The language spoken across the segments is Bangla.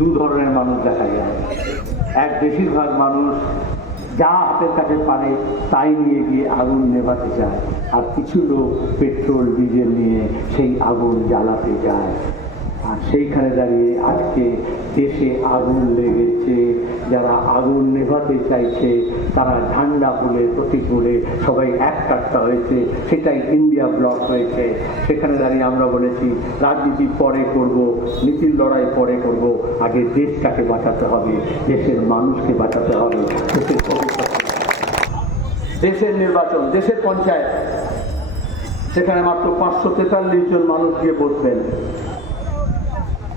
দু ধরনের মানুষ দেখা যায়। এক বেশিরভাগ মানুষ যা হাতের কাছে পারে তাই নিয়ে গিয়ে আগুন নেভাতে চায়। আর কিছু লোক পেট্রোল, ডিজেল নিয়ে সেই আগুন জ্বালাতে যায়। আর সেইখানে দাঁড়িয়ে আজকে দেশে আগুন লেগেছে। যারা আগুন নেভাতে চাইছে, তারা ঝান্ডা ফুলে প্রতীক বলে সবাই এক কাটটা হয়েছে। সেটাই ইন্ডিয়া ব্লক হয়েছে। সেখানে দাঁড়িয়ে আমরা বলেছি, রাজনীতি পরে করব নীতির লড়াই পরে করব, আগে দেশটাকে বাঁচাতে হবে, দেশের মানুষকে বাঁচাতে হবে, দেশের দেশের নির্বাচন, দেশের পঞ্চায়েত। সেখানে মাত্র পাঁচশো তেতাল্লিশ জন মানুষ গিয়ে বসবেন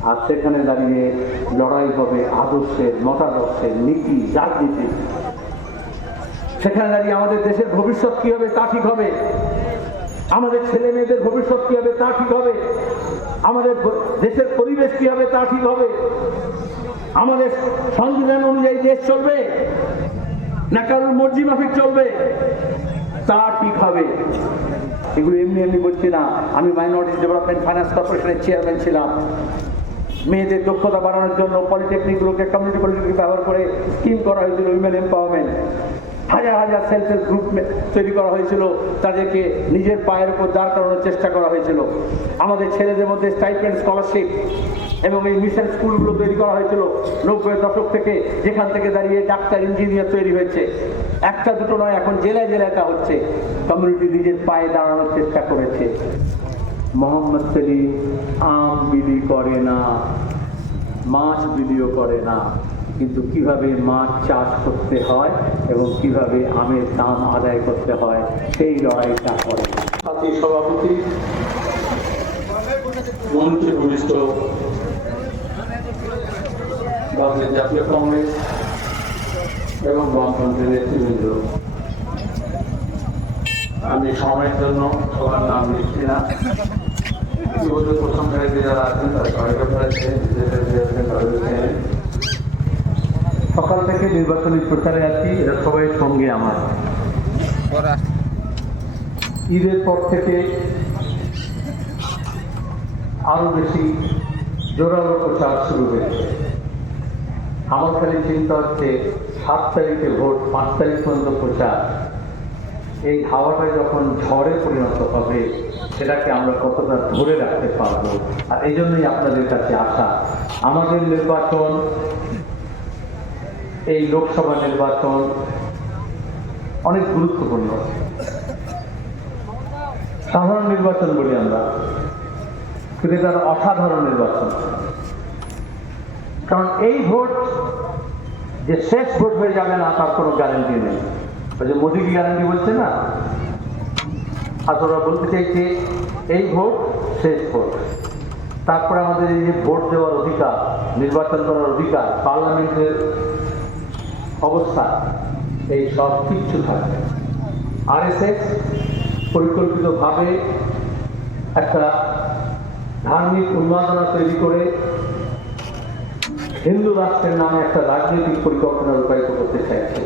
আর সেখানে দাঁড়িয়ে লড়াই হবে আদর্শের, মতাদর্শের, নীতি, রাজনীতি। সেখানে দাঁড়িয়ে আমাদের দেশের ভবিষ্যৎ কি হবে তা ঠিক হবে। আমাদের ছেলে মেয়েদের ভবিষ্যৎ কি হবে তা ঠিক হবে। আমাদের দেশের পরিবেশ কি হবে তা ঠিক হবে। আমাদের সংবিধান অনুযায়ী দেশ চলবে না কারোর মর্জি মাফিক চলবে, তা ঠিক হবে। এগুলো এমনি এমনি বলছি না। আমি মাইনরিটি ডেভেলপমেন্ট ফাইন্যান্স কর্পোরেশনের চেয়ারম্যান ছিলাম। মেয়েদের দক্ষতা বাড়ানোর জন্য পলিটেকনিকগুলোকে কমিউনিটি পলিটেকনিক ব্যবহার করে স্কিম করা হয়েছিল উইমেন এম্পাওয়ারমেন্ট হাজার হাজার সেলফ হেল্প গ্রুপ তৈরি করা হয়েছিল। তাদেরকে নিজের পায়ের উপর দাঁড় করানোর চেষ্টা করা হয়েছিল। আমাদের ছেলেদের মধ্যে স্টাইপেন্ড স্কলারশিপ এবং এই মিশন স্কুলগুলো তৈরি করা হয়েছিল। নব্বই দশক থেকে যেখান থেকে দাঁড়িয়ে ডাক্তার ইঞ্জিনিয়ার তৈরি হয়েছে। একটা দুটো নয়, এখন জেলায় জেলায় তা হচ্ছে। কমিউনিটি নিজের পায়ে দাঁড়ানোর চেষ্টা করেছে। মোহাম্মদ সেলিম আম বিলি করে না, মাছ বিলিও করে না। কিন্তু কীভাবে মাছ চাষ করতে হয় এবং কীভাবে আমের দাম আদায় করতে হয়, সেই লড়াইটা করে। সাথী সভাপতি ভারতের জাতীয় কংগ্রেস এবং বামপন্থী নেতৃবৃন্দ। আমি সময়ের জন্য সবার নাম লিখছি না। সকাল থেকে নির্বাচনী প্রচারে আছি, এরা সবাই সঙ্গে আমার। ঈদের পর থেকে আরও বেশি জোরালো প্রচার শুরু হয়েছে। আমার খালি চিন্তা হচ্ছে, সাত তারিখে ভোট, পাঁচ তারিখ পর্যন্ত প্রচার। এই হাওয়াটা যখন ঝড়ে পরিণত হবে, সেটাকে আমরা কতটা ধরে রাখতে পারব? আর এই জন্যই আপনাদের কাছে আসা। আমাদের নির্বাচন, এই লোকসভা নির্বাচন অনেক গুরুত্বপূর্ণ। সাধারণ নির্বাচন বলি আমরা। কিন্তু এটা অসাধারণ নির্বাচন। কারণ এই ভোট যে শেষ ভোট হয়ে যাবে না, তার কোনো গ্যারেন্টি নেই। যে মোদী গ্যারান্টি বলছে না? ওরা বলতে চাইছে, এই ভোট শেষ ভোট। তারপরে আমাদের এই যে ভোট দেওয়ার অধিকার, নির্বাচন করার অধিকার, পার্লামেন্টের অবস্থা, এই সব কিচ্ছু থাকবে আর এস পরিকল্পিতভাবে একটা ধার্মিক উন্মাদনা তৈরি করে হিন্দু রাষ্ট্রের নামে একটা রাজনৈতিক পরিকল্পনা রূপায়িত করতে চাইছে।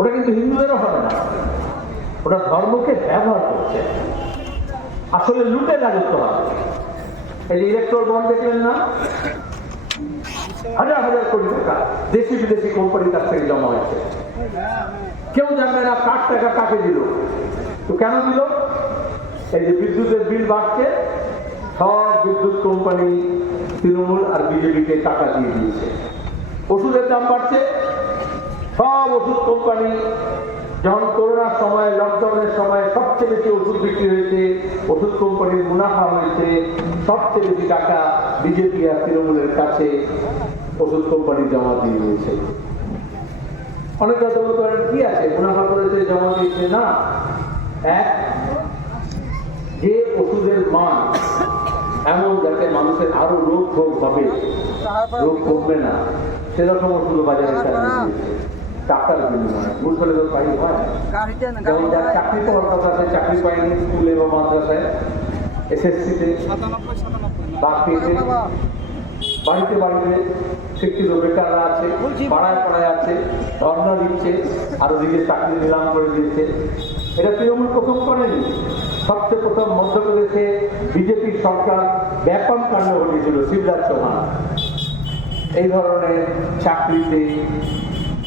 ওটা কিন্তু হিন্দুদেরও হবে না। ওটা ধর্মকে ব্যবহার করছে। আসলে লুটে রাজত্ব হবে। এই ইলেকট্রল বন্ড দেখলেন না? হাজার হাজার কোটি টাকা দেশি বিদেশি কোম্পানির কাছ থেকে জমা হয়েছে। কেউ জানবে না কার টাকা কাকে দিল। তো কেন দিল? এই যে বিদ্যুতের বিল বাড়ছে, সব বিদ্যুৎ কোম্পানি তৃণমূল আর বিজেপিকে টাকা দিয়ে দিয়েছে। ওষুধের দাম বাড়ছে। সব ওষুধ কোম্পানি যখন করোনার সময় লকডাউনের সময় সবচেয়ে বেশি ওষুধ বিক্রি হয়েছে, ওষুধ কোম্পানির মুনাফা হয়েছে, সবচেয়ে বেশি টাকা বিজেপি আর তৃণমূলের কাছে ওষুধ কোম্পানি জমা দিয়ে দিয়েছে। অনেক কথা কি আছে? মুনাফা করেছে, জমা দিয়েছে? না। এক, যে ওষুধের মান এমন যাতে মানুষের আরও রোগ ভোগ হবে, রোগ কমবে না, সেরকম ওষুধ বাজারে চালিয়ে দিয়েছে। টাকার বিনিময়ে ভুল হলে তো পাই হয়? যেমন যার চাকরি পাওয়ার কথা আছে চাকরি পায়নি স্কুলে বা মাদ্রাসায় এসএসসিতে বা পেতে বাড়িতে বাড়িতে শিক্ষিত বেকাররা আছে পাড়ায় পাড়ায় আছে ধর্ণা দিচ্ছে আর ওদিকে চাকরি নিলাম করে দিচ্ছে। এটা তৃণমূল প্রথম করেনি। সবচেয়ে প্রথম মধ্যপ্রদেশে বিজেপির সরকার ব্যাপক কাণ্ড ঘটিয়েছিল শিবরাজ চৌহান। এই ধরনের চাকরিতে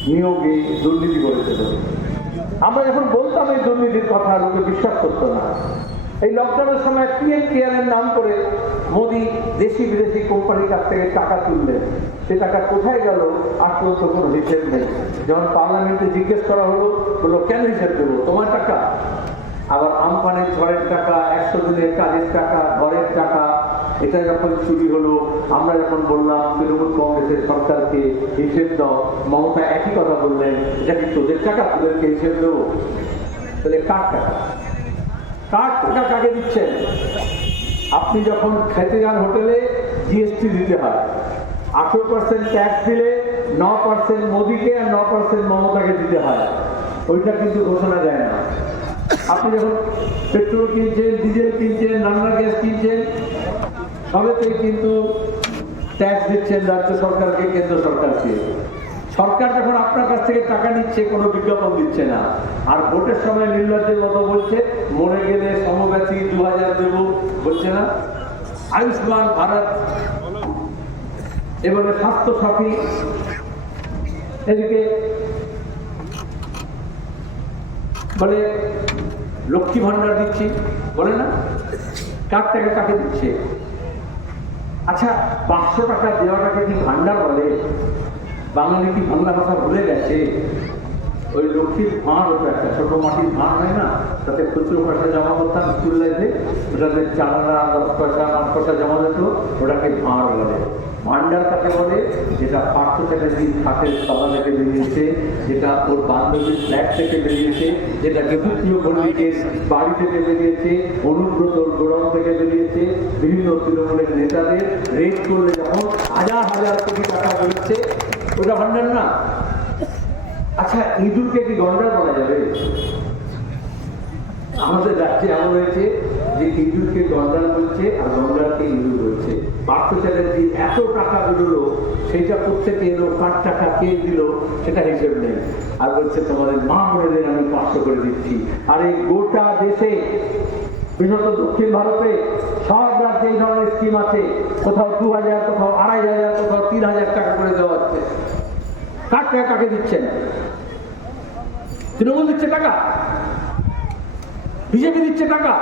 নিয়োগে দুর্নীতি করেছিল আমরা যখন বলতাম এই দুর্নীতির কথা, লোকে বিশ্বাস করতো না। এই লকডাউনের সময় পিএম কেয়ারের নাম করে মোদি দেশি বিদেশি কোম্পানির কাছ থেকে টাকা তুললেন। সে টাকা কোথায় গেল আর পর্যন্ত কোনো হিসেব নেই। যখন পার্লামেন্টে জিজ্ঞেস করা হলো, বলল, কেন হিসেব দেবো? তোমার টাকা? আবার, আমফানের ঝড়ের টাকা, একশো দিনের কাজের টাকা, ঘরের টাকা এটা যখন চুরি হলো, আমরা যখন বললাম, তৃণমূল কংগ্রেসের সরকারকে হিসেব দাও, মমতা একই কথা বললেন, এটা কি তোদের টাকা? তোদেরকে হিসেব দেবো? তাহলে কার টাকা? কার টাকা কাকে দিচ্ছেন? আপনি যখন খেতে যান হোটেলে, জিএসটি দিতে হয়। আঠেরো পার্সেন্ট ট্যাক্স দিলে ন পার্সেন্ট মোদিকে আর ন পার্সেন্ট মমতাকে দিতে হয়। ওইটা কিন্তু ঘোষণা যায় না। আপনি যখন পেট্রোল কিনছেন, ডিজেল কিনছেন রান্নার গ্যাস কিনছেন সবেতেই কিন্তু ট্যাক্স দিচ্ছেন রাজ্য সরকারকে, কেন্দ্র সরকারকে। সরকার যখন আপনার কাছ থেকে টাকা নিচ্ছে, কোনো বিজ্ঞাপন দিচ্ছে না। আর ভোটের সময় নির্লজ্জের মতো বলছে, মরে গেলে সমব্যথী দু হাজার দেব, বলছে না? আয়ুষ্মান ভারত, এবারে স্বাস্থ্য সাথী এদিকে বলে লক্ষ্মী ভান্ডার দিচ্ছি, বলে না? কার টাকা কাকে দিচ্ছে? আচ্ছা পাঁচশো টাকা দেওয়াটাকে কি ভান্ডার বলে? বাঙালি কি বাংলা ভাষা ভুলে গেছে? ওই লক্ষ্মীর ভাঁড়, ওটা একটা ছোট মাটির ভাঁড়, হয় না? তাতে প্রচুর পয়সা জমা করতাম স্কুল লাইফে। ওটাতে চার আনা দশ পয়সা, পাঁচ পয়সা জমা যেত, ওটাকে ভাঁড় বলে। ভান্ডার কাকে বলে? যেটা পার্থ চ্যাটার্জির খাটের তলা থেকে বেরিয়েছে, যেটা ওর বান্ধবীর ফ্ল্যাট থেকে বেরিয়েছে যেটা বিভূতিও মল্লিকের বাড়ি থেকে বেরিয়েছে অনুব্রতর গোড়াম থেকে বেরিয়েছে, বিভিন্ন তৃণমূলের নেতাদের রেড করলে যখন হাজার হাজার কোটি টাকা বেরোচ্ছে, ওটা ভান্ডার না? আচ্ছা ইঁদুরকে কি গন্ডার বলা যাবে? আমাদের রাজ্যে এমন হয়েছে যে ইঁদুরকে গন্ডার বলছে আর গন্ডারকে ইঁদুর বলছে পার্থ চ্যাটার্জি এত টাকা বেরোলো, সেটা প্রত্যেকে এলো, কার টাকা কে দিল, সেটা হিসেব নেই। আর বলছে, তোমাদের মা বোনেদের আমি পাঁচশো করে দিচ্ছি। আর এই গোটা দেশে, বিশেষত দক্ষিণ ভারতে, সব রাজ্যে এই ধরনের স্কিম আছে। কোথাও দু হাজার, কোথাও আড়াই হাজার, কোথাও তিন হাজার টাকা করে দেওয়া হচ্ছে। কার টাকা কাকে দিচ্ছেন? তৃণমূল দিচ্ছে টাকা? বিজেপি দিচ্ছে টাকা?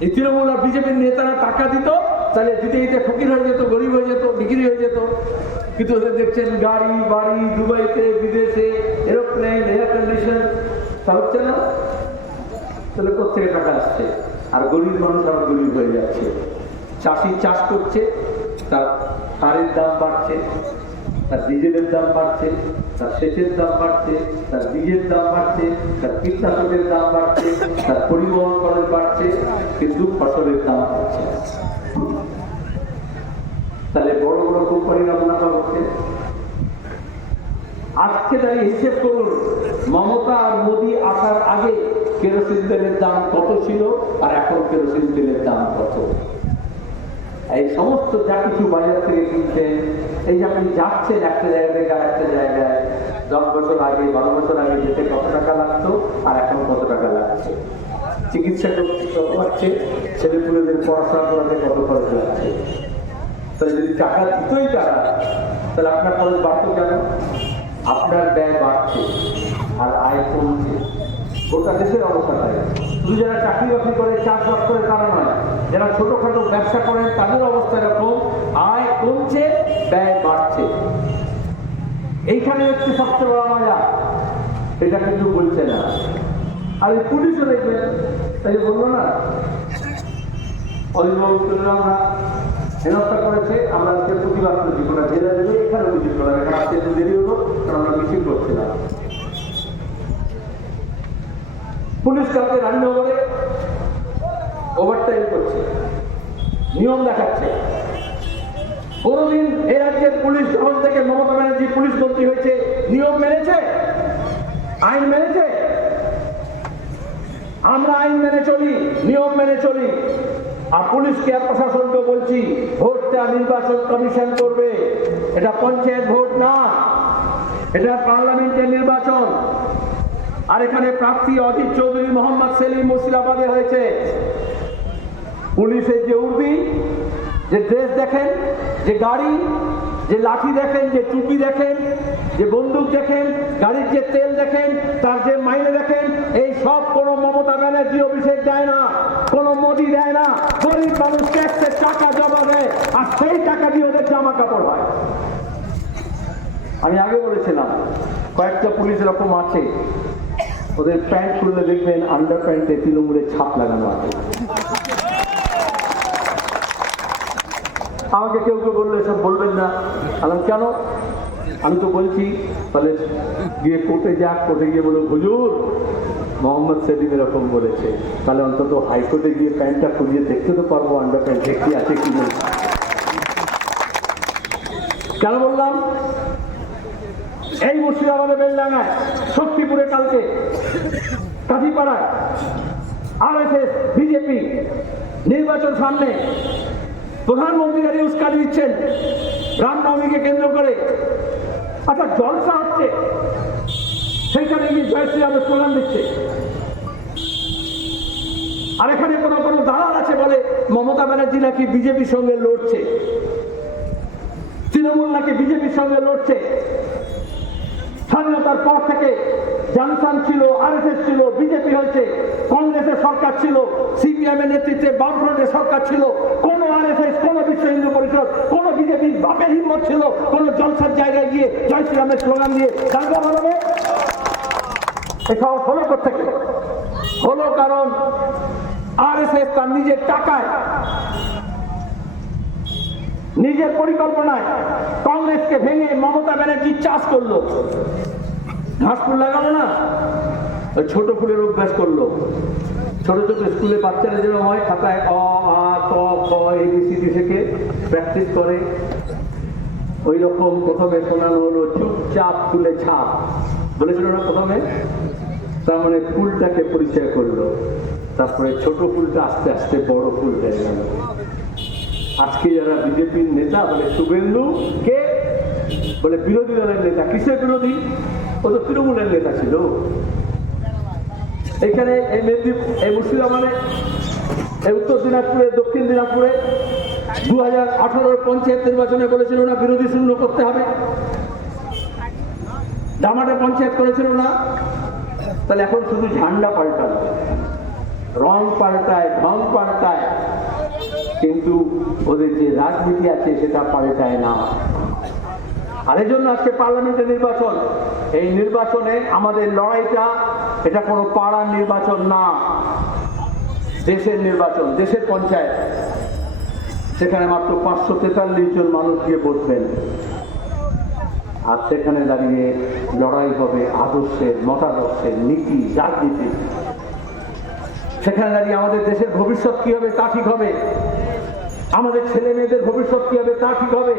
এই তৃণমূল আর বিজেপির নেতারা টাকা দিত, তাহলে দিতে দিতে ফকির হয়ে যেত, গরিব হয়ে যেত, বিক্রি হয়ে যেত। কিন্তু ওদের দেখছেন গাড়ি, বাড়ি, দুবাইতে, বিদেশে, এরোপ্লেন এয়ার কন্ডিশন তা হচ্ছে না? তাহলে কোথেকে টাকা আসছে? আর গরিব মানুষ আবার গরিব হয়ে যাচ্ছে। চাষি চাষ করছে, তার সারের দাম বাড়ছে, তার ডিজেলের দাম বাড়ছে। তার সেচের দাম বাড়ছে, তার বীজের দাম বাড়ছে, তার কীটনাশকের দাম বাড়ছে, তার পরিবহন বাড়ছে, কিন্তু ফসলের দাম বাড়ছে। তাহলে বড় বড় কোম্পানিরা মুনাফা করছে আজকে দাঁড়িয়ে হিসেব করুন, মমতা আর মোদী আসার আগে কেরোসিন তেলের দাম কত ছিল আর এখন কেরোসিন তেলের দাম কত? এই সমস্ত যা কিছু বাজার থেকে কিনছেন, এই যে আপনি যাচ্ছেন একটা জায়গা থেকে একটা জায়গায়, দশ বছর আগে, বারো বছর আগে যেতে কত টাকা লাগতো আর এখন কত টাকা লাগছে? চিকিৎসা করতে কত লাগছে ছেলেপুলেদের পড়াশোনা করাতে কত খরচ লাগছে তাহলে যদি টাকা দিতই তারা, তাহলে আপনার খরচ বাড়তো কেন? আপনার ব্যয় বাড়ছে, আর আয় কমছে। গোটা দেশের অবস্থা তাই। শুধু যারা চাকরি বাকরি করে, চাষবাস করে তারা নয়, যারা ছোটখাটো ব্যবসা করেন, তাদের অবস্থা এরকম। আয় কমছে, ব্যয় বাড়ছে। এইখানে হচ্ছে সবচেয়ে বড় মজা, এটা কিন্তু বলছে না। আর এই পুলিশও দেখবেন, তাই যে বলল না? আমরা হেনস্থা করেছে, আমরা আজকে প্রতিবাদ করছি ওরা জেলা দেবে এখানে অভিযোগ করা এখানে আজকে একটু দেরি হলো, কারণ আমরা মিছিল করছিলাম। পুলিশ কালকে রানীনগরে ওভারটাইম করছে। নিয়ম দেখাচ্ছে। কোনদিন এ রাজ্যের পুলিশ যখন থেকে মমতা ব্যানার্জি পুলিশ মন্ত্রী হয়েছে। নিয়ম মেনেছে? আইন মেনেছে? আমরা আইন মেনে চলি, নিয়ম মেনে চলি। আর পুলিশকে প্রশাসনকে বলছি, ভোটটা নির্বাচন কমিশন করবে। এটা পঞ্চায়েত ভোট না, এটা পার্লামেন্টের নির্বাচন। আর এখানে প্রার্থী অজিত চৌধুরী, মোহাম্মদ সেলিম মুর্শিদাবাদে হয়েছে। পুলিশের যে উর্দি, যে ড্রেস দেখেন, যে গাড়ি, যে লাঠি দেখেন, যে টুপি দেখেন, যে বন্দুক দেখেন, গাড়ির যে তেল দেখেন, তার যে মাইনে দেখেন, এই সব কোনো মমতা ব্যানার্জি অভিষেক দেয় না, কোনো মোদি দেয় না। গরিব মানুষ ট্যাক্সের টাকা জমা দেয়, আর সেই টাকা দিয়ে ওদের জামা কাপড় হয়। আমি আগে বলেছিলাম, কয়েকটা পুলিশ এরকম আছে ওদের প্যান্ট খুললে দেখবেন আন্ডার প্যান্টে তৃণমূলের ছাপ লাগানো আছে। আমাকে কেউ কেউ বলল, এসব বলবেন না। আলাম কেন? আমি তো বলছি, তাহলে গিয়ে কোর্টে যাক, কোর্টে গিয়ে বলো হুজুর, মোহাম্মদ সেলিম এরকম বলেছে। তাহলে অন্তত হাইকোর্টে গিয়ে প্যান্টটা খুলিয়ে দেখতে তো পারব আন্ডার প্যান্ট কি আছে কি নেই। কেন বললাম? এই মুর্শিদাবাদে বেলডাঙ্গায় শক্তিপুরে কালকে কাজীপাড়ায় আরএসএস বিজেপি নির্বাচন সামনে, প্রধানমন্ত্রী গাড়ি দিচ্ছেন, রামনবমীকে কেন্দ্র করে। আচ্ছা জলসা হচ্ছে, সেইখানে গিয়ে জয় শ্রীরামের স্লোগান দিচ্ছে। আর এখানে কোনো কোনো দালাল আছে বলে মমতা ব্যানার্জি নাকি বিজেপির সঙ্গে লড়ছে? তৃণমূল নাকি বিজেপির সঙ্গে লড়ছে? স্বাধীনতার পর থেকে জানসান ছিল আরএসএস ছিল বিজেপি হয়েছে, কংগ্রেসের সরকার ছিল সিপিএম এর নেতৃত্বে বামফ্রন্টের সরকার ছিল, কোন আরএসএস কোন বিশ্ব হিন্দু পরিষদ, কোন বিজেপির বাপের হিম্মত ছিল, কোন জলসার জায়গায় গিয়ে জয় শ্রীরামের স্লোগান দিয়ে দাঙ্গা বানাবে এসব হলো থেকে হলো কারণ আরএসএস তার নিজের টাকায়, নিজের পরিকল্পনায় কংগ্রেসকে ভেঙে মমতা ব্যানার্জি চাষ করল। ঘাস ফুল লাগালো না? ওই ছোট ফুলের অভ্যাস করল। ছোট ছোট স্কুলে বাচ্চারা যেরকম হয়, খাতায় অ, আ ক থেকে প্র্যাকটিস করে। ওই রকম প্রথমে শোনানো হলো, চুপচাপ ফুলে ছাপ। বলেছিল না প্রথমে? তার মানে ফুলটাকে পরিচয় করল। তারপরে ছোট ফুলটা আস্তে আস্তে বড় ফুল হয়ে গেল। আজকে যারা বিজেপির নেতা বলে শুভেন্দু কে? বলে বিরোধী দলের নেতা। কিসের বিরোধী? ও তো তৃণমূলের নেতা ছিল? এখানে এই মেদিনীপুর এই মুর্শিদাবাদে এই উত্তর দিনাজপুরে, দক্ষিণ দিনাজপুরে দু হাজার আঠারোর পঞ্চায়েত নির্বাচনে বলেছিল না, বিরোধী শূন্য করতে হবে। জামাটা পঞ্চায়েত করেছিল না। তাহলে এখন শুধু ঝান্ডা পাল্টানো। রং পাল্টায় ঢং পাল্টায়। কিন্তু ওদের যে রাজনীতি আছে, সেটা পাল্টায় না। আর এই জন্য আজকে পার্লামেন্টের নির্বাচন। এই নির্বাচনে আমাদের লড়াইটা, এটা কোনো পাড়ার নির্বাচন না। দেশের নির্বাচন, দেশের পঞ্চায়েত। সেখানে মাত্র পাঁচশো তেতাল্লিশ জন মানুষ গিয়ে বসবেন। আর সেখানে দাঁড়িয়ে লড়াই হবে আদর্শের, মতাদর্শের, নীতি, রাজনীতি। সেখানে দাঁড়িয়ে আমাদের দেশের ভবিষ্যৎ কি হবে তা ঠিক হবে। আমাদের ছেলে মেয়েদের ভবিষ্যৎ কি হবে তা ঠিক হবে।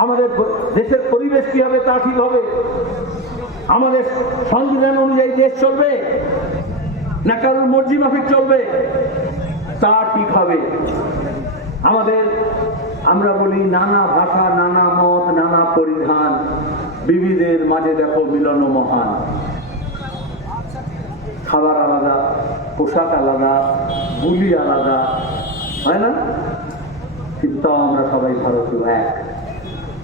আমাদের দেশের পরিবেশ কি হবে তা ঠিক হবে? আমাদের সংবিধান অনুযায়ী দেশ চলবে? না কারোর মর্জি মাফিক চলবে? তা ঠিক হবে। আমাদের, আমরা বলি নানা ভাষা, নানা মত, নানা পরিধান। বিবিধের মাঝে দেখো মিলন মহান। খাবার আলাদা, পোশাক আলাদা, বুলি আলাদা। হয় না? কিন্তু তাও আমরা সবাই ভারতীয় এক।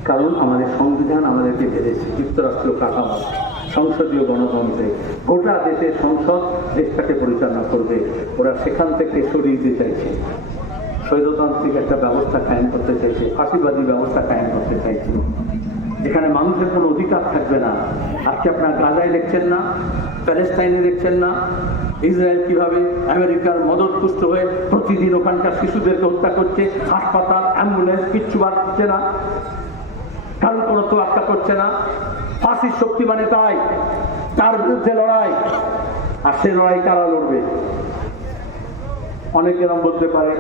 কারণ আমাদের সংবিধান আমাদেরকে বেঁধেছে যুক্তরাষ্ট্রীয় কাঠামো, সংসদীয় গণতন্ত্রে। গোটা দেশের সংসদ দেশটাকে পরিচালনা করবে। ওরা সেখান থেকে সরিয়ে দিতে চাইছে। স্বৈরতান্ত্রিক একটা ব্যবস্থা কায়েম করতে চাইছে, ফাঁসিবাদী ব্যবস্থা কায়েম করতে চাইছে। যেখানে মানুষের কোনো অধিকার থাকবে না। আজকে আপনার গাজায় দেখছেন না, প্যালেস্তাইনে দেখছেন না। ইসরায়েল কীভাবে আমেরিকার মদত পুষ্ট হয়ে প্রতিদিন ওখানকার শিশুদেরকে হত্যা করছে, হাসপাতাল, অ্যাম্বুলেন্স, কিচ্ছু বাড়ছে না। আটকা করছে না। ফাঁসির শক্তি মানে তাই তার বিরুদ্ধে লড়াই। আর সে লড়াই কারা লড়বে? অনেক এরম বলতে পারে।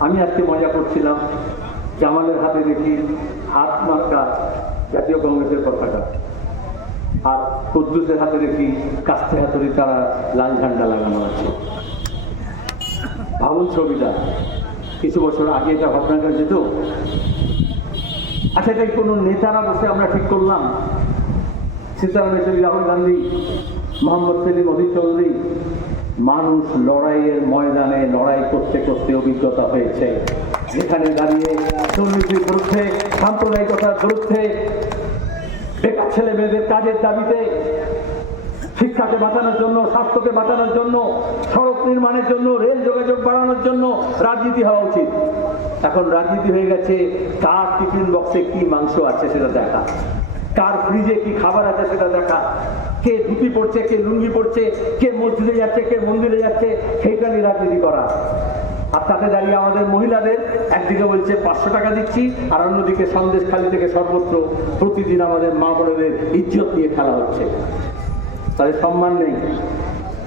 আমি আজকে মজা করছিলাম জামালের হাতে দেখি হাত মার্কা জাতীয় কংগ্রেসের পতাকা আর কুদ্দুসের হাতে দেখি কাস্তে হাতুড়ি তারা লাল ঝান্ডা লাগানো আছে। ভাবুন ছবিটা। কিছু বছর আগে এটা ঘটনা ঘটেছে তো। আচ্ছা এটাই কোনো নেতারা বসে আমরা ঠিক করলাম? সীতারাম ইয়েচুরি রাহুল গান্ধী, মোহাম্মদ সেলিম অধীর চৌধুরী, মানুষ লড়াইয়ের ময়দানে লড়াই করতে করতে অভিজ্ঞতা হয়েছে। যেখানে দাঁড়িয়ে দুর্নীতির বিরুদ্ধে সাম্প্রদায়িকতার বিরুদ্ধে, বেকার ছেলে মেয়েদের কাজের দাবিতে, শিক্ষাকে বাঁচানোর জন্য, স্বাস্থ্যকে বাঁচানোর জন্য, সড়ক নির্মাণের জন্য, রেল যোগাযোগ বাড়ানোর জন্য রাজনীতি হওয়া উচিত। এখন রাজনীতি হয়ে গেছে, কার টিফিন বক্সে কি মাংস আছে সেটা দেখা। কার ফ্রিজে কি খাবার আছে সেটা দেখা। কে ধুতি পড়ছে কে লুঙ্গি পড়ছে কে মসজিদে যাচ্ছে, কে মন্দিরে যাচ্ছে, সেইটা নিয়ে রাজনীতি করা। আর তাতে দাঁড়িয়ে আমাদের মহিলাদের একদিকে বলছে পাঁচশো টাকা দিচ্ছি, আর অন্যদিকে সন্দেশ খালি থেকে সর্বত্র প্রতিদিন আমাদের মা বোনেদের ইজ্জত নিয়ে খেলা হচ্ছে। তাদের সম্মান নেই।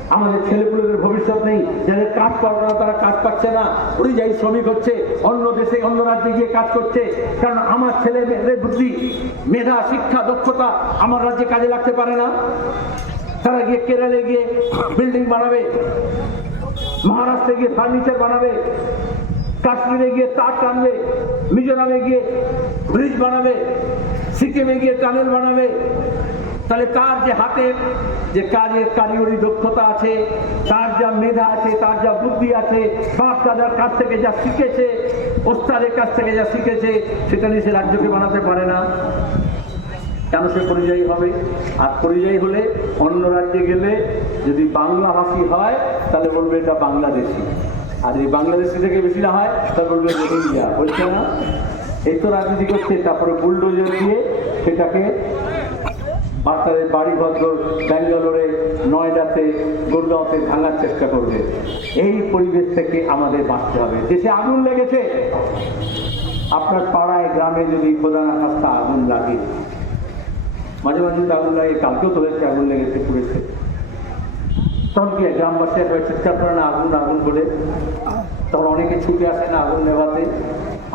আমাদের ছেলেপুলেদের ভবিষ্যৎ নেই। যাদের কাজ পাওয়ার না, তারা কাজ পাচ্ছে না। পরিযায়ী শ্রমিক হচ্ছে, অন্য দেশে, অন্য রাজ্যে গিয়ে কাজ করছে। কারণ আমার ছেলে মেয়েদের বুদ্ধি, মেধা, শিক্ষা, দক্ষতা আমার রাজ্যে কাজে লাগতে পারে না। তারা গিয়ে কেরালে গিয়ে বিল্ডিং বানাবে, মহারাষ্ট্রে গিয়ে ফার্নিচার বানাবে, কাশ্মীরে গিয়ে তার টানবে মিজোরামে গিয়ে ব্রিজ বানাবে, সিকিমে গিয়ে টানেল বানাবে। তাহলে তার যে হাতে যে কাজের কারিগরি দক্ষতা আছে, তার যা মেধা আছে, তার যা বুদ্ধি আছে, বাপ দাদার কাছ থেকে যা শিখেছে, ওস্তাদের কাছ থেকে যা শিখেছে, সেটা নিয়ে সে রাজ্যকে বানাতে পারে না। কেন সে পরিযায়ী হবে। আর পরিযায়ী হলে অন্য রাজ্যে গেলে যদি বাংলা বাংলাভাষী হয়, তাহলে বলবে এটা বাংলাদেশি। আর যদি বাংলাদেশি থেকে বেশি না হয়, তাহলে বলবে রোহিঙ্গা বলছে না? এই তো রাজনীতি করছে, তারপরে বুলডোজার দিয়ে সেটাকে বাচ্চাদের বাড়ি ভদ্র ব্যাঙ্গালোরে, নয়ডাতে গুরগাঁওতে ভাঙার চেষ্টা করবে। এই পরিবেশ থেকে আমাদের বাঁচতে হবে। দেশে আগুন লেগেছে। আপনার পাড়ায়, গ্রামে যদি প্রধান রাস্তা আগুন লাগে, মাঝে মাঝে তো আগুন লাগে, কালকেও তো হয়েছে, আগুন লেগেছে পুড়েছে। তখন কি গ্রামবাসী একবার চিৎকার করে না, আগুন আগুন করে? তখন অনেকে ছুটে আসে না আগুন নেভাতে।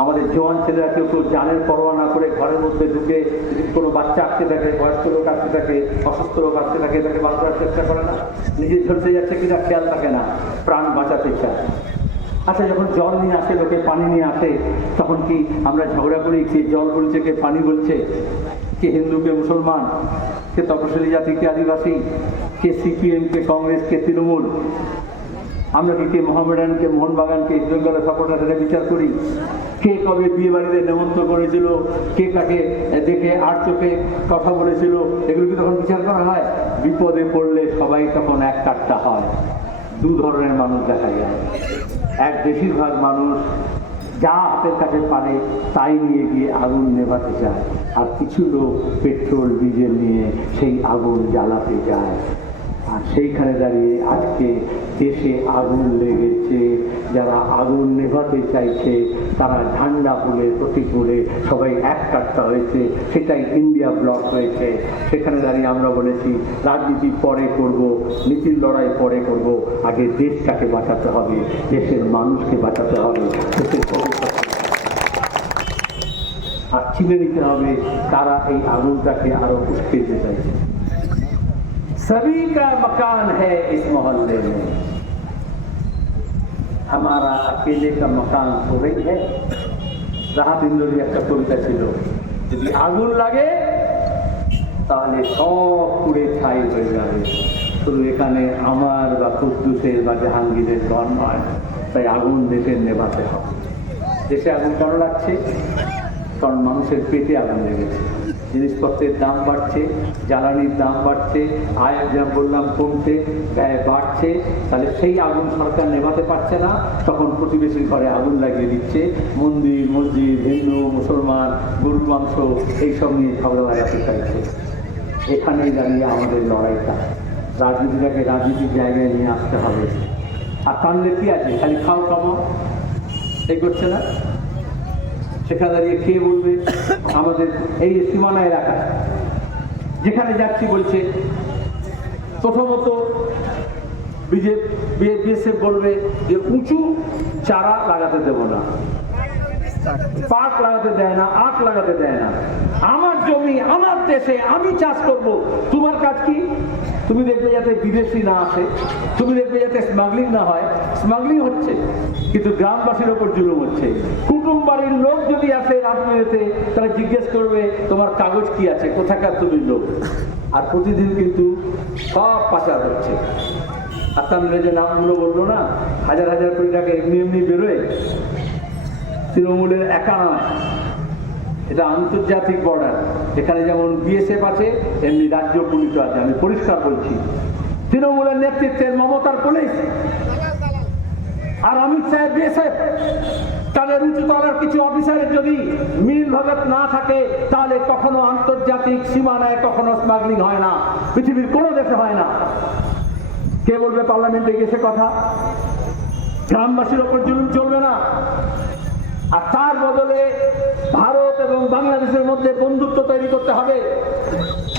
আমাদের জওয়ান ছেলেরা কেউ কেউ জানের পরোয়া না করে ঘরের মধ্যে ঢুকে যদি কোনো বাচ্চা আটকে থাকে, বয়স্ক লোক আটকে থাকে, অসুস্থ লোক আটকে থাকে তাকে বাঁচানোর চেষ্টা করে না? নিজে ঝরতে যাচ্ছে কিনা খেয়াল থাকে না, প্রাণ বাঁচাতে চায়। আচ্ছা যখন জল নিয়ে আসে, লোকে পানি নিয়ে আসে, তখন কি আমরা ঝগড়া করি? কে জল বলছে, কে পানি বলছে? কে হিন্দু, কে মুসলমান? কে তপশিলি জাতি, কে আদিবাসী? কে সিপিএম, কে কংগ্রেস, কে তৃণমূল? আমরা কি কে মোহামেডান, কে মোহনবাগান, কে ইস্ট বেঙ্গলের সাপোর্টার বিচার করি? কে কবে বিয়ে বাড়িতে নেমন্ত্রণ করেছিল, কে কাকে দেখে আর চোখে কথা বলেছিল, এগুলো কি তখন বিচার করা হয়? বিপদে পড়লে সবাই তখন এক কাটটা হয়। দু ধরনের মানুষ দেখা যায়। এক বেশিরভাগ মানুষ যা হাতের কাছে পারে তাই নিয়ে গিয়ে আগুন নেভাতে চায়। আর কিছু লোক পেট্রোল, ডিজেল নিয়ে সেই আগুন জ্বালাতে যায়। আর সেইখানে দাঁড়িয়ে আজকে দেশে আগুন লেগেছে যারা আগুন নেভাতে চাইছে তারা ঝান্ডা ফুলে প্রতীক বলে সবাই এক কাট্টা হয়েছে সেটাই ইন্ডিয়া ব্লক হয়েছে সেখানে দাঁড়িয়ে আমরা বলেছি রাজনীতি পরে করব নীতির লড়াই পরে করব আগে দেশটাকে বাঁচাতে হবে দেশের মানুষকে বাঁচাতে হবে দেশের ভবিষ্যৎ আর চিনে নিতে হবে তারা এই আগুনটাকে আরো উস্কে দিতে চাইছে सभी का मकान है इस मोहल्ले में हमारा अकेले का मकान थोड़ी है রাহাত ইন্দ্রী একটা কবিতা ছিল যদি আগুন লাগে তাহলে সব পুড়ে ছাই হয়ে যাবে শুধু এখানে আমার বা কুদ্দুসের বা জাহাঙ্গীরের ঘর নয় তাই আগুন দেশের নেভাতে হবে দেশে আগুন কেন লাগছে কারণ মানুষের পেটে আগুন লেগেছে জিনিসপত্রের দাম বাড়ছে, জ্বালানির দাম বাড়ছে আয় যা বললাম কমছে, ব্যয় বাড়ছে, তাহলে সেই আগুন সরকার নেভাতে পারছে না। তখন প্রতিবেশীর ঘরে আগুন লাগিয়ে দিচ্ছে। মন্দির, মসজিদ, হিন্দু, মুসলমান গরুর মাংস, এইসব নিয়ে ঝগড়া লাগাতে চাইছে। এখানেই দাঁড়িয়ে আমাদের লড়াইটা। রাজনীতিটাকে রাজনীতির জায়গায় নিয়ে আসতে হবে। আর কানলে কি আছে? খালি খাও কামাও এই করছে না? সেখানে দাঁড়িয়ে কে বলবে, আমাদের এই সীমানা এলাকা, যেখানে যাচ্ছি বলছে, প্রথমত বিএসএফ বলবে যে উঁচু চারা লাগাতে দেব না। পাট লাগাতে দেয় না, আখ লাগাতে দেয় না। আমার দেশে আমি চাষ করব। তোমার কাজ কি? তুমি দেখবে যাতে বিদেশি না আসে, তুমি দেখবে যাতে স্মাগলিং না হয়। স্মাগলিং হচ্ছে, কিন্তু গ্রামবাসীর ওপর জুলুম হচ্ছে। কুটুম বাড়ির লোক যদি আসে রাজনীতিতে, তারা জিজ্ঞেস করবে, তোমার কাগজ কি আছে? কোথাকার তুমি লোক? আর প্রতিদিন কিন্তু সব পাচার হচ্ছে। আসাম যে নামগুলো বলল না? হাজার হাজার কোটি টাকা এমনি এমনি বেরোয়। তৃণমূলের একা নয় এটা আন্তর্জাতিক বর্ডার এখানে যেমন বিএসএফ আছে, এমনি রাজ্য পুলিশ আছে। আমি পরিষ্কার বলছি। তৃণমূলের নেতৃত্বের মমতার পুলিশ। আর অমিত শাহ বিএসএফ তাদের উঁচুতলার কিছু অফিসারের যদি মিল ভাবে না থাকে, তাহলে কখনো আন্তর্জাতিক সীমানায় কখনো স্মাগলিং হয় না। পৃথিবীর কোনো দেশে হয় না। কে বলবে পার্লামেন্টে গেছে কথা? গ্রামবাসীর ওপর জুলুম চলবে না। আর তার বদলে ভারত এবং বাংলাদেশের মধ্যে বন্ধুত্ব তৈরি করতে হবে।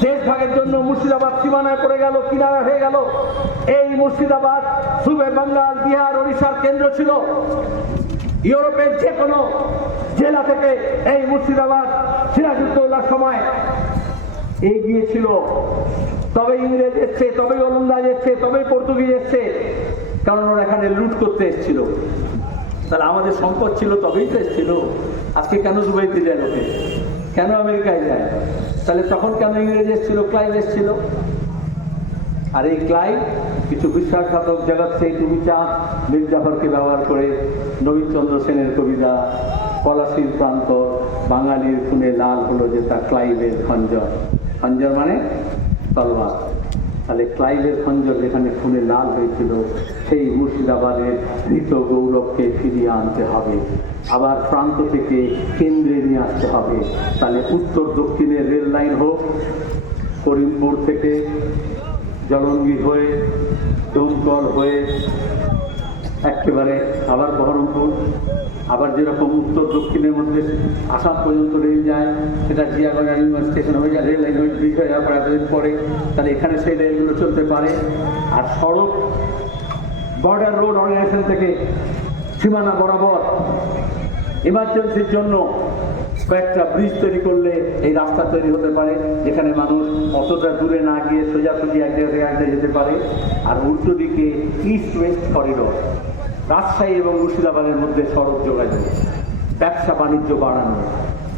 দেশ ভাগের জন্য মুর্শিদাবাদ সীমানায় পড়ে গেল, কিনারা হয়ে গেল। এই মুর্শিদাবাদ সুবে বাঙ্গাল বিহার, ওড়িশার কেন্দ্র ছিল। ইউরোপের যে কোনো জেলা থেকে এই মুর্শিদাবাদ সিরাজউদ্দৌলার সময় এগিয়ে ছিল। তবে ইংরেজ এসছে, তবে ওলন্দাজ এসছে, তবে পর্তুগিজ এসছে, কারণ ওরা এখানে লুট করতে এসেছিল। তাহলে আমাদের সম্পদ ছিল তবেই তো এসেছিল। আজকে কেন দুবাইতে যায় লোকে? কেন আমেরিকায় যায়? তাহলে তখন কেন ইংরেজ এসেছিল? ক্লাইভ এসেছিল। আর এই ক্লাইভ, কিছু বিশ্বাসঘাতক জগৎ সেই তুমি চাঁদ মির্জাফরকে ব্যবহার করে নবীনচন্দ্র সেনের কবিতা, পলাশির প্রান্ত, বাঙালির খুনে লাল হলো যে তা ক্লাইভের খঞ্জর। খঞ্জর মানে তলবার তাহলে ক্লাইভের খঞ্জর যেখানে খুনে লাল হয়েছিল সেই মুর্শিদাবাদের মৃত গৌরবকে ফিরিয়ে আনতে হবে। আবার প্রান্ত থেকে কেন্দ্রে নিয়ে আসতে হবে। তাহলে উত্তর দক্ষিণের রেল লাইন হোক, করিমপুর থেকে জলঙ্গি হয়ে, দমকল হয়ে, একেবারে আবার বহরমপুর, আবার যেরকম উত্তর দক্ষিণের মধ্যে আসাম পর্যন্ত রেল যায়, সেটা জিয়াগঞ্জ অ্যানিমাল স্টেশন হয়ে যায়, রেল লাইন হয়ে ব্রিজ হয়ে যাওয়ার পরে তাহলে এখানে সেই রেলগুলো চলতে পারে। আর সড়ক বর্ডার রোড অর্গানাইজেশন থেকে সীমানা বরাবর ইমার্জেন্সির জন্য কয়েকটা ব্রিজ তৈরি করলে এই রাস্তা তৈরি হতে পারে, যেখানে মানুষ অতটা দূরে না গিয়ে সোজাসুজি এক জায়গা থেকে যেতে পারে। আর উল্টো দিকে ইস্ট ওয়েস্ট করিডোর রাজশাহী এবং মুর্শিদাবাদের মধ্যে সড়ক যোগাযোগ, ব্যবসা বাণিজ্য বাড়ানো।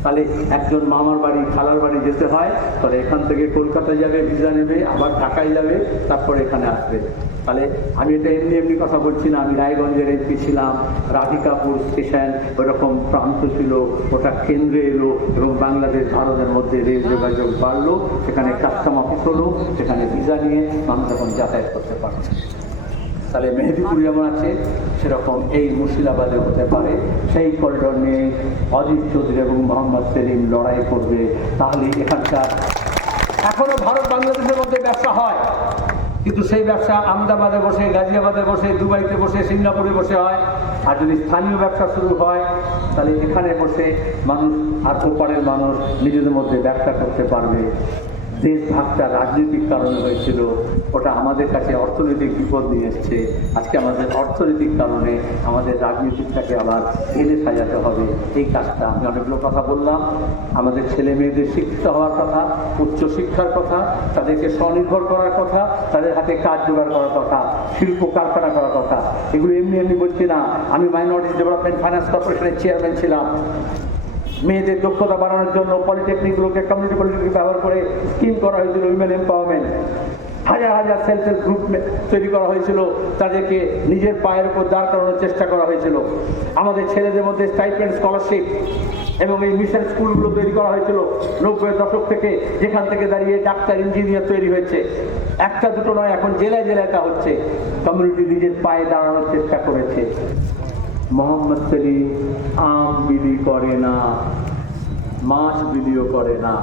তাহলে একজন মামার বাড়ি, খালার বাড়ি যেতে হয়, তাহলে এখান থেকে কলকাতায় যাবে, ভিসা নেবে, আবার ঢাকায় যাবে, তারপর এখানে আসবে। তাহলে আমি এটা এমনি এমনি কথা বলছি না, আমি রায়গঞ্জের এমপি ছিলাম, রাধিকাপুর স্টেশন, ওইরকম প্রান্ত ছিল, ওটা কেন্দ্রে এলো এবং বাংলাদেশ ভারতের মধ্যে রেল যোগাযোগ বাড়লো, সেখানে কাস্টম অফিস হলো, সেখানে ভিসা নিয়ে মানুষ এখন যাতায়াত করতে পারছে। তাহলে মেহেদিপুর যেমন আছে, সেরকম এই মুর্শিদাবাদে হতে পারে। সেই করিডর নিয়ে অজিত চৌধুরী এবং মোহাম্মদ সেলিম লড়াই করবে তাহলে এখানকার এখনও ভারত বাংলাদেশের মধ্যে ব্যবসা হয়। কিন্তু সেই ব্যবসা আহমেদাবাদে বসে, গাজিয়াবাদে বসে, দুবাইতে বসে, সিঙ্গাপুরে বসে হয়। আর যদি স্থানীয় ব্যবসা শুরু হয়, তাহলে এখানে বসে মানুষ আর ওপারের মানুষ নিজেদের মধ্যে ব্যবসা করতে পারবে। দেশ ভাগটা রাজনৈতিক কারণে হয়েছিল, ওটা আমাদের কাছে অর্থনৈতিক বিপদ নিয়ে এসছে। আজকে আমাদের অর্থনৈতিক কারণে আমাদের রাজনীতিকটাকে আবার এনে সাজাতে হবে। এই কাজটা আমি অনেকগুলো কথা বললাম। আমাদের ছেলে মেয়েদের শিক্ষিত হওয়ার কথা, উচ্চ শিক্ষার কথা, তাদেরকে স্বনির্ভর করার কথা, তাদের হাতে কাজ জোগাড় করার কথা, শিল্প কারখানা করার কথা। এগুলো এমনি এমনি বলছি না। আমি মাইনরিটি ডেভেলপমেন্ট ফাইন্যান্স কর্পোরেশনের চেয়ারম্যান ছিলাম। মেয়েদের দক্ষতা বাড়ানোর জন্য পলিটেকনিকগুলোকে কমিউনিটি পলিটেকনিক ব্যবহার করে স্কিম করা হয়েছিল উইমেন এম্পাওয়ারমেন্ট হাজার হাজার সেলফ হেল্প গ্রুপ তৈরি করা হয়েছিল, তাদেরকে নিজের পায়ের উপর দাঁড় করানোর চেষ্টা করা হয়েছিল। আমাদের ছেলেদের মধ্যে স্টাইপেন্ড স্কলারশিপ এবং এই মিশন স্কুলগুলো তৈরি করা হয়েছিল নব্বই দশক থেকে, যেখান থেকে দাঁড়িয়ে ডাক্তার ইঞ্জিনিয়ার তৈরি হয়েছে। একটা দুটো নয়, এখন জেলায় জেলায় তা হচ্ছে। কমিউনিটি নিজের পায়ে দাঁড়ানোর চেষ্টা করেছে। মোহাম্মদ সেলিম আম বিলি করে না, মাছ বিলিও করে না।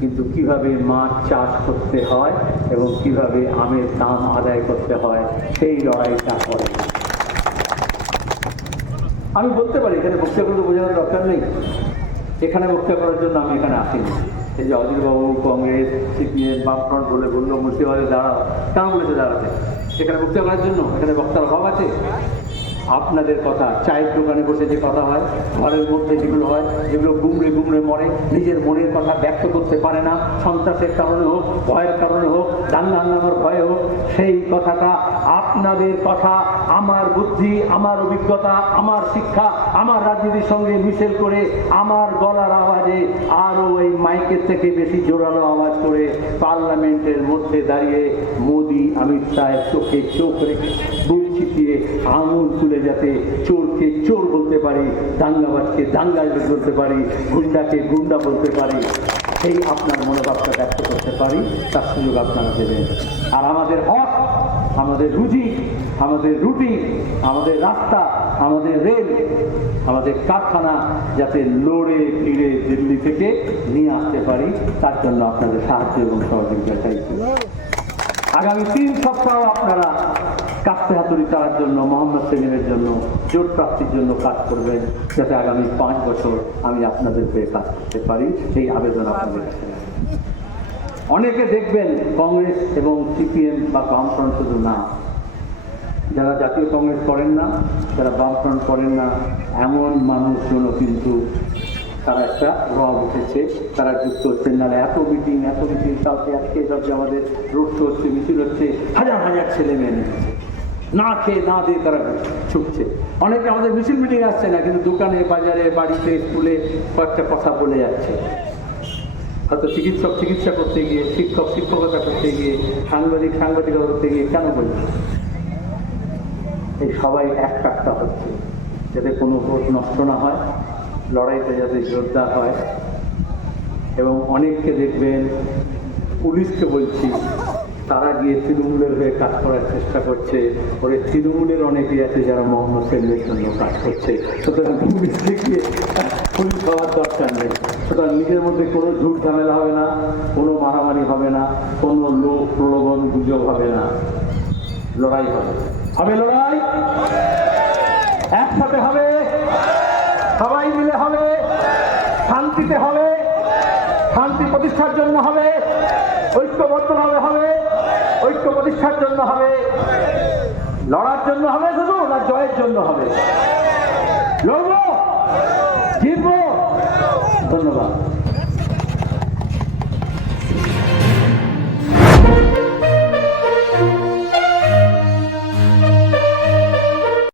কিন্তু কীভাবে মাছ চাষ করতে হয় এবং কীভাবে আমের দাম আদায় করতে হয়, সেই লড়াইটা করে আমি বলতে পারি, এখানে বক্তৃতা করতে বোঝানোর দরকার নেই। এখানে বক্তৃতা করার জন্য আমি এখানে আসিনি। এই যে অজিতবাবু কংগ্রেস, সিপিএম, বামফ্রন্ট বলে বলল, মুর্শিদাবাদে দাঁড়াও। কেন বলেছে দাঁড়াতে? এখানে বক্তৃতা করার জন্য? এখানে বক্তার অভাব আছে? আপনাদের কথা, চায়ের দোকানে বসে যে কথা হয়, ঘরের মধ্যে যেগুলো হয় যেগুলো গুমড়ে গুমড়ে মরে, নিজের মনের কথা ব্যক্ত করতে পারে না, সন্ত্রাসের কারণে হোক, ভয়ের কারণে হোক, দাঙ্গা হাঙ্গামার ভয়ে হোক, সেই কথাটা আপনাদের কথা, আমার বুদ্ধি, আমার অভিজ্ঞতা, আমার শিক্ষা, আমার রাজনীতির সঙ্গে মিশেল করে, আমার গলার আওয়াজে আরও এই মাইকের থেকে বেশি জোরালো আওয়াজ করে পার্লামেন্টের মধ্যে দাঁড়িয়ে মোদি অমিত শাহের চোখে চোখ রেখে, বুক চিপিয়ে আঙুল তুলে যাতে চোরকে চোর বলতে পারি, দাঙ্গাবাজকে দাঙ্গাল বলতে পারি, গুন্ডাকে গুন্ডা বলতে পারি সেই আপনার মনোভাবটা ব্যক্ত করতে পারি, তার সুযোগ আপনারা দেবেন। আর আমাদের হক, আমাদের রুজি, আমাদের রুটি, আমাদের রাস্তা, আমাদের রেল, আমাদের কারখানা যাতে লড়ে ফিরে দিল্লি থেকে নিয়ে আসতে পারি, তার জন্য আপনাদের সাহায্য এবং সহযোগিতা চাইছি আগামী তিন সপ্তাহ আপনারা কাস্তে হাতুড়ি চালার জন্য, মোহাম্মদ সেলিমের জন্য জোট প্রাপ্তির জন্য কাজ করবেন, যাতে আগামী পাঁচ বছর আমি আপনাদের হয়ে কাজ করতে পারি। এই আবেদন আপনাদের অনেকে দেখবেন কংগ্রেস এবং সিপিএম বা বামফ্রন্ট শুধু না, যারা জাতীয় কংগ্রেস করেন না, যারা বামফ্রন্ট করেন না, এমন মানুষজনও কিন্তু তারা একটা প্রভাব উঠেছে। তারা যুক্ত হচ্ছেন না। এত মিটিং এত মিটিং, কালকে আজকে যে আমাদের রোড শো হচ্ছে, মিছিল হচ্ছে, হাজার হাজার ছেলে মেয়ে নেমেছে না খেয়ে না দিয়ে তারা ছুটছে। অনেকে আমাদের মিছিল মিটিং আসছে না, কিন্তু দোকানে, বাজারে, বাড়িতে, স্কুলে কয়েকটা কথা বলে যাচ্ছে। হয়তো চিকিৎসক চিকিৎসা করতে গিয়ে, শিক্ষক শিক্ষকতা করতে গিয়ে, সাংবাদিক সাংবাদিকতা করতে গিয়ে কেন বলছে এই সবাই এক কাটটা হচ্ছে, যাতে কোনো ভোট নষ্ট না হয়, লড়াইতে যাতে জোরদার হয়। এবং অনেককে দেখবেন, পুলিশকে বলছি তারা গিয়ে তৃণমূলের হয়ে কাজ করার চেষ্টা করছে। ওরে তৃণমূলের অনেকে আছে যারা মোহাম্মদ সেলিমের জন্য কাজ করছে। সুতরাং নেই। সুতরাং নিজের মধ্যে কোনো ঝুট ঝামেলা হবে না, কোনো মারামারি হবে না, কোনো লোক প্রলোভন গুজব হবে না। লড়াই হবে। হবে লড়াই? একসাথে হবে? সবাই মিলে হবে? শান্তিতে হবে? শান্তি প্রতিষ্ঠার জন্য হবে? ঐক্যবদ্ধভাবে হবে? ঐক্য প্রতিষ্ঠার জন্য হবে, লড়ার জন্য হবে শুধু না জয়ের জন্য হবে? লড়বো? জিতবো? ধন্যবাদ।